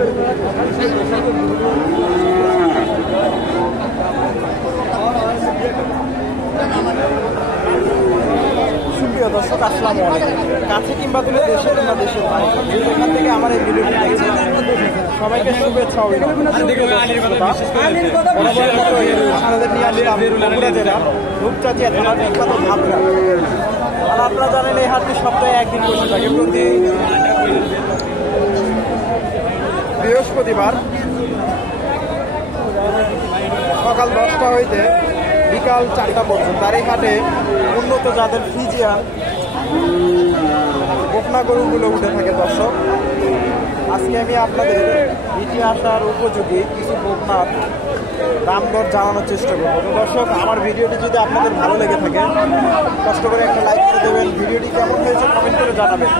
সুপ্রিয় দর্শক, আসসালামু আলাইকুম। কাছে কিংবা দূরে, দেশে কিংবা দেশের বাইরে, যেখান থেকে আমার এই ভিডিওটি দেখছেন, সবাইকে শুভেচ্ছা অভিনন্দন। আপনাদের নিয়ে আসলাম বগুড়া জেলার রূপচাঁচিয়া থানার বিখ্যাত ভাবনা। আর আপনারা জানেন এই হাটটি সপ্তাহে একদিন বসে থাকে, প্রতি বৃহস্পতিবার সকাল 10টা হইতে বিকাল 4টা পর্যন্ত। আর এই হাটে উন্নত জাতের ফ্রিজিয়ান বকনা গরুগুলো উঠে থাকে। দর্শক, আজকে আমি আপনাদের ইতিহাস আর উপযোগী কিছু বকনার দাম দর জানানোর চেষ্টা করবো। তো দর্শক, আমার ভিডিওটি যদি আপনাদের ভালো লেগে থাকে, কষ্ট করে একটা লাইক করে দেবেন। ভিডিওটি কেমন হয়েছে কমেন্ট করে জানাবেন,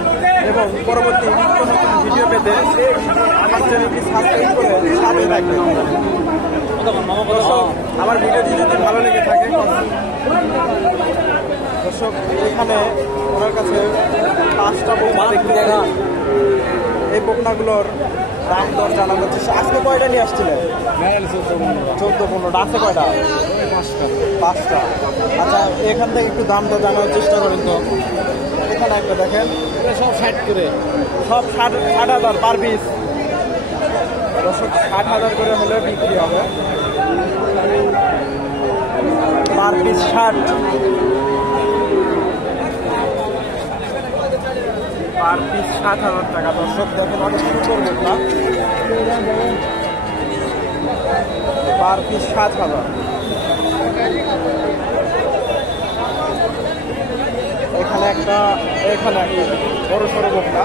এবং পরবর্তী নিত্য নতুন ভিডিও পেতে আমার চ্যানেলটি সাবস্ক্রাইব করে সাথে রাখবেন। দর্শক, আমার ভিডিওটি যদি ভালো লেগে থাকে, দর্শক এখানে ওনার কাছে 5টা বকনা দেখতে পারেন। এই বকনাগুলোর দাম দর জানা যাচ্ছে। আজকে কয়টা নিয়ে আসছিলেন? 14-15টা। আছে কয়টা? 5টা। আচ্ছা, এখান থেকে একটু দাম দর জানার চেষ্টা করেন। তো এখানে একটা দেখেন, সব 60 করে, সব 60,000 পার পিস। দর্শক, 60,000 করে হলে বিক্রি হবে, পার পিস 60, পার পিস 60,000 টাকা। দর্শক দেখেন, অনেক সুন্দর বকনা, পার পিস 60,000। এখানে একটা বড় সড়ো বকনা,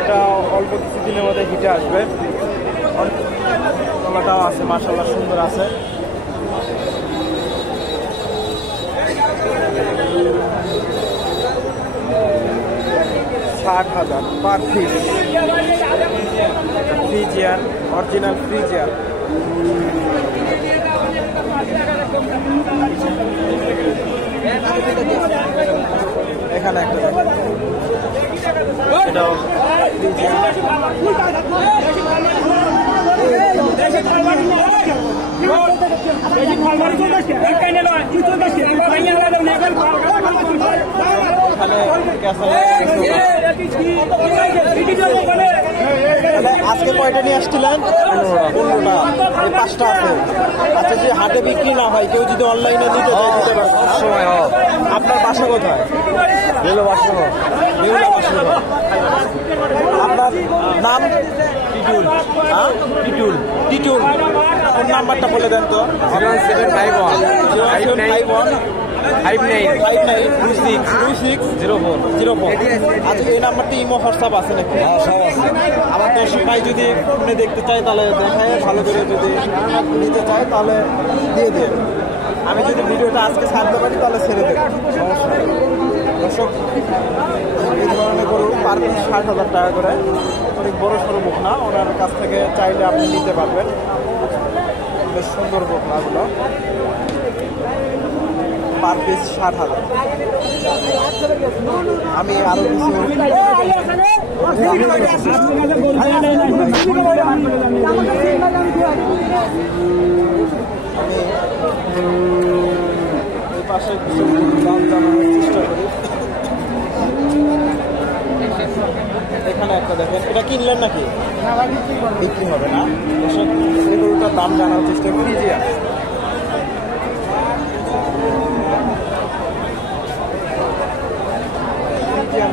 এটা অল্প কিছুদিনের মধ্যে হিটে আসবে। তলাটাও আছে, মাশাআল্লাহ সুন্দর আছে। $60,000 per piece. Friesian, original Friesian. এখানে একটা এটাও আজকে কয়টা নিয়ে আসছিলেন? 15টা। এই 5টা আছে। আচ্ছা, যে হাটে বিক্রি না হয়, কেউ যদি অনলাইনে নিতে চায় দিতে পারবেন? আপনার বাসা কোথায়? আপনার নাম? টিটুল। টিটুল। টিটুল, ফোন নাম্বারটা বলে দেন তো। 01751 592604। আচ্ছা, এই নাম্বারটি ইমো হোয়াটসঅ্যাপ আছে নাকি? আমার দর্শক ভাই যদি ফোনে দেখতে চাই, তাহলে দেখায়, ভালো করে যদি নিতে চায় তাহলে দিয়ে দেন। আমি যদি ভিডিওটা আজকে ছাড়তে পারি তাহলে ছেড়ে দেব, সমস্যা নেই। দর্শক, এই ধরনের গরু পার পিস 60,000 টাকা করে, অনেক বড় সড়ো বকনা। ওনার কাছ থেকে চাইলে আপনি নিতে পারবেন। বেশ সুন্দর বকনাগুলো, পার পিস 60,000। আমি আরো কিছু এই পাশে কিছু দাম জানানোর চেষ্টা করি। এখানে একটা দেখেন, এটা কিনলেন নাকি? বিক্রি হবে না। এই গরুটার দাম জানার চেষ্টা করি।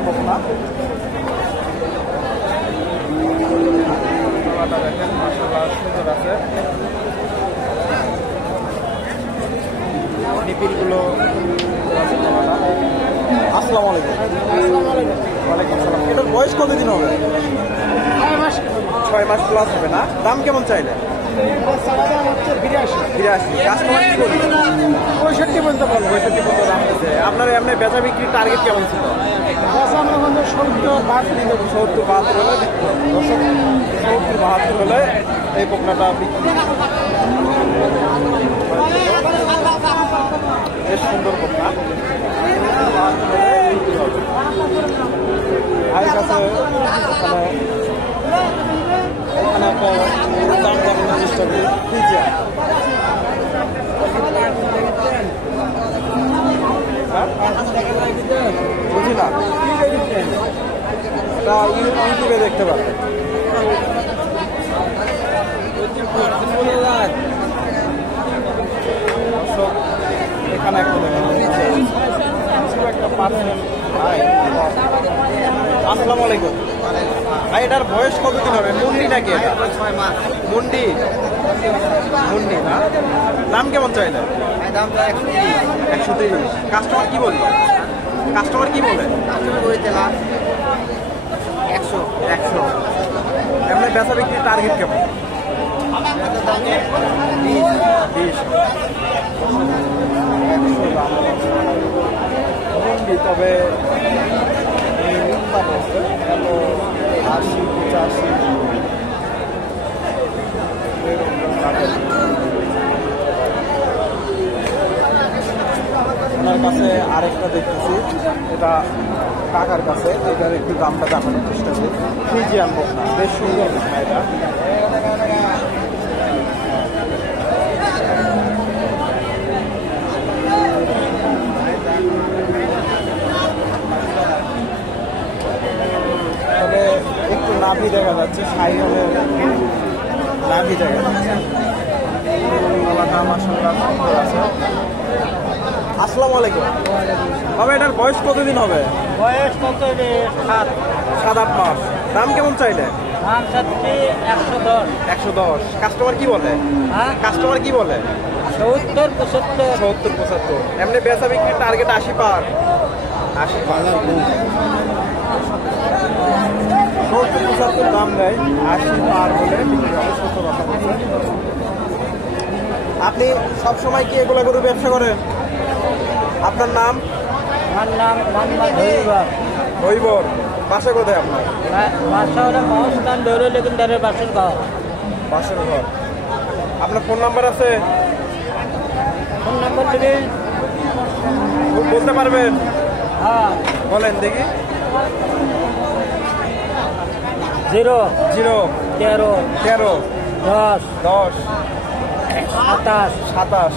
বকনা দেখেন, মাশাআল্লাহ সুন্দর আছে। নিপিলগুলো। আসসালামু আলাইকুম। ওয়ালাইকুম সালাম। এটার বয়স কতদিন হবে? 6 মাস প্লাস হবে না? দাম কেমন চাইলে? 82। কাস্টমার কি বলি? 65 পর্যন্ত বলবো। 65 পর্যন্ত দাম দিচ্ছে। আপনার এমনি বেচা বিক্রির টার্গেট কেমন ছিল? 70-72 হলে বিক্রি। 70-72 হলে এই বকনাটা বিক্রি। বেশ সুন্দর বকনা। ভাইয়ের কাছে এখানে একটা চেষ্টা করি। ফ্রিজিয়ান বুঝি না, ইউটিউবে দেখতে পাবেন। এখানে একটা পার্সেন্ট। আসসালামু আলাইকুম ভাই, এটার বয়স কতদিন হবে? মুন্ডি নাকি এটা? 6 মাস। মুন্ডি মুন্ডি না? দাম কেমন চাইলে? দাম 130। কাস্টমার কি বললো? কাস্টমার কি বলে? 100 এমনি বেচা বিক্রির টার্গেট কেমন? 20। মুন্ডি তবে 80, 85 ওনার কাছে আরেকটা দেখতেছি, এটা কাকার কাছে, এটার একটু দামটা জানানোর চেষ্টা করি। ফ্রিজিয়ান বকনা, বেশ সুন্দর বকনা এটা। তবে একটু নাভি দেখা যাচ্ছে, সাইকেলের নাভি দেখা যাচ্ছে। সুন্দর আছে। আসসালামু আলাইকুম বাবা, এটার বয়স কতদিন হবে? বয়স কত? 7-8 মাস। দাম কেমন চাইলে? দাম চাচ্ছি 110। 110। কাস্টমার কি বলে? হ্যাঁ, কাস্টমার কি বলে? 70, 75। 70, 75। এমনি বেচা বিক্রির টার্গেট 80 পার। 80 পার 70, 75 দাম দেয়। 80 পার হলে বিক্রি হবে। সত্য কথা বলছেন। আপনি সবসময় কি এগুলো গরু ব্যবসা করেন? আপনার নাম? আমার নাম মোহাম্মদ হরিবর। হরিবর। বাসা কোথায় আপনার? বাসা হলো মহস্থান দৌড়ে লেগুনদারের বাসের ঘর। বাসের ঘর। আপনার ফোন নাম্বার আছে? ফোন নাম্বার দিবি? বলতে পারবেন? হ্যাঁ, বলেন দেখি। 0 0 13 13 10 10 27 27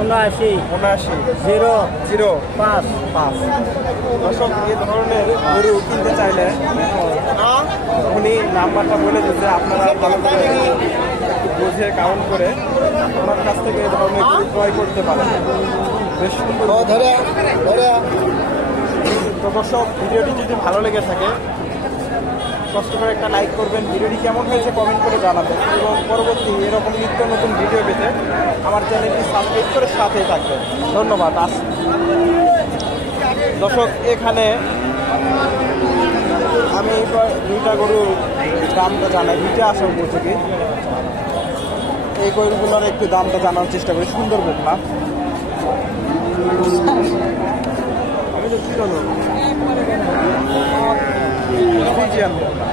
79 79 0 0 5। 5। দর্শক, এই ধরনের গরু কিনতে চাইলে উনি নাম্বারটা বলে দিচ্ছে, আপনারা ভালো করে একটু বুঝে কাউন্ট করে ওনার কাছ থেকে এই ধরনের গরু ক্রয় করতে পারেন। বেশ সুন্দর। তো দর্শক, ভিডিওটি যদি ভালো লেগে থাকে কষ্ট করে একটা লাইক করবেন। ভিডিওটি কেমন হয়েছে কমেন্ট করে জানাবেন, এবং পরবর্তী এরকম নিত্য নতুন ভিডিও পেতে আমার চ্যানেলটি সাবস্ক্রাইব করে সাথে থাকবেন। ধন্যবাদ। দর্শক, এখানে আমি দুইটা গরুর দামটা জানাই, দুইটা আসার উপযোগী। এই গরুগুলোর একটু দামটা জানার চেষ্টা করি। সুন্দর বকনা। আমি তো কি জানো ফ্রিজিয়ান বকনা।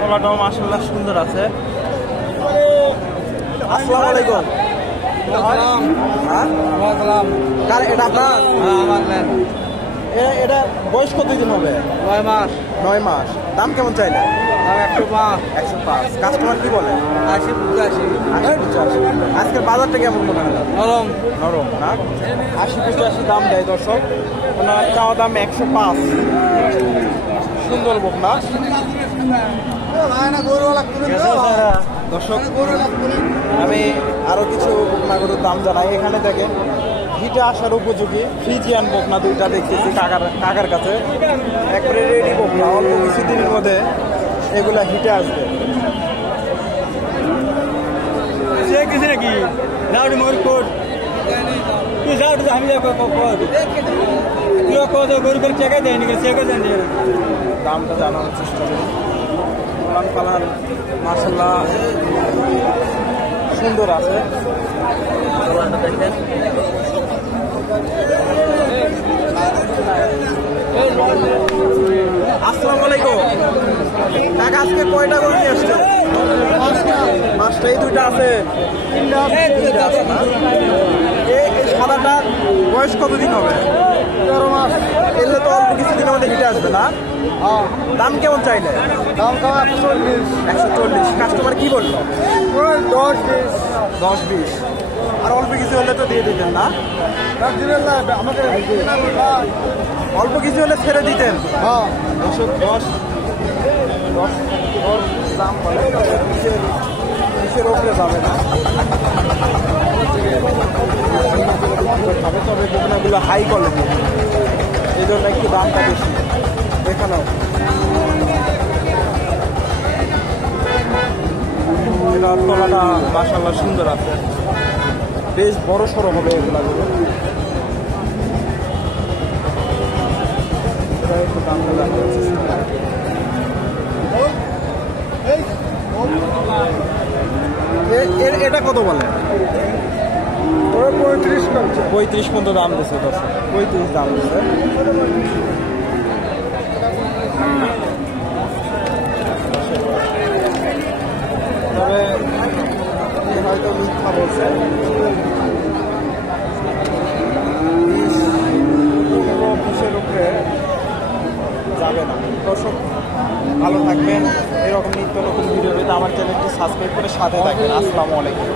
গলাটাও মাশাআল্লাহ সুন্দর আছে। আসসালামু আলাইকুম। কার এটা আপনার? এটা বয়স কতদিন হবে? 9 মাস। 9 মাস। দাম কেমন চাইলে? 105। 105। কাস্টমার কি বলে? 80, 85। আজকের বাজারটা কেমন মনে হয়? নরম। নরম না? 80, 85 দাম দেয় দর্শক। ওনার চাওয়া দাম 105। সুন্দর বকনা। দর্শক, আমি আরো কিছু বকনা গরুর দাম জানাই। এখানে দেখেন হিটে আসার উপযোগী ফ্রিজিয়ান বকনা দুইটা দেখতেছি কাকার কাছে। একবারে রেডি বকনা, অল্প কিছুদিনের মধ্যে এগুলা হিটে আসবে। নাকি লাউডি মোর কোট তুই যাও আমি গরু করে চেকে দেয়নি, চেকে দেন। দামটা জানানোর চেষ্টা করি। কোরআন কালার মাশাআল্লাহ সুন্দর আছে। দেখেন আসসালামু আলাইকুম কাকা, আজকে কয়টা গরু নিয়ে আসছেন? পাঁচটা, এই দুইটা আছে, তিনটা আছে না? এই সাদাটা বয়স কতদিন হবে? 13 মাস। এলে তো অল্প কিছুদিনের মধ্যে হিটে আসবে না? দাম কেমন চাইলে? দাম খাওয়া 140। 140। কাস্টমার কি বললো? 10-20। 10-20। আর অল্প কিছু হলে তো দিয়ে দিতেন না? আমাকে অল্প কিছু হলে ছেড়ে দিতেন। হ্যাঁ 10 দাম বলে, নিচের ওপরে যাবে না। তবে বগুনাগুলো হাই কোয়ালিটি, এই জন্য একটু দামটা বেশি। এখানেও এটা তলাটা মাশাআল্লাহ সুন্দর আছে, বেশ বড় সড়ো হবে এগুলাগুলো। একটু দাম এটা কত বলে? 35 করছে। 35 পর্যন্ত দাম দিচ্ছে, 35 দাম দিচ্ছে। তবে হয়তো মিথ্যা বলছে, 20-15 উপরে যাবে না। দর্শক ভালো থাকবেন, এরকম নিত্য নতুন ভিডিও পেতে আমার চ্যানেলটি সাবস্ক্রাইব করে সাথে থাকবেন। আসসালামু আলাইকুম।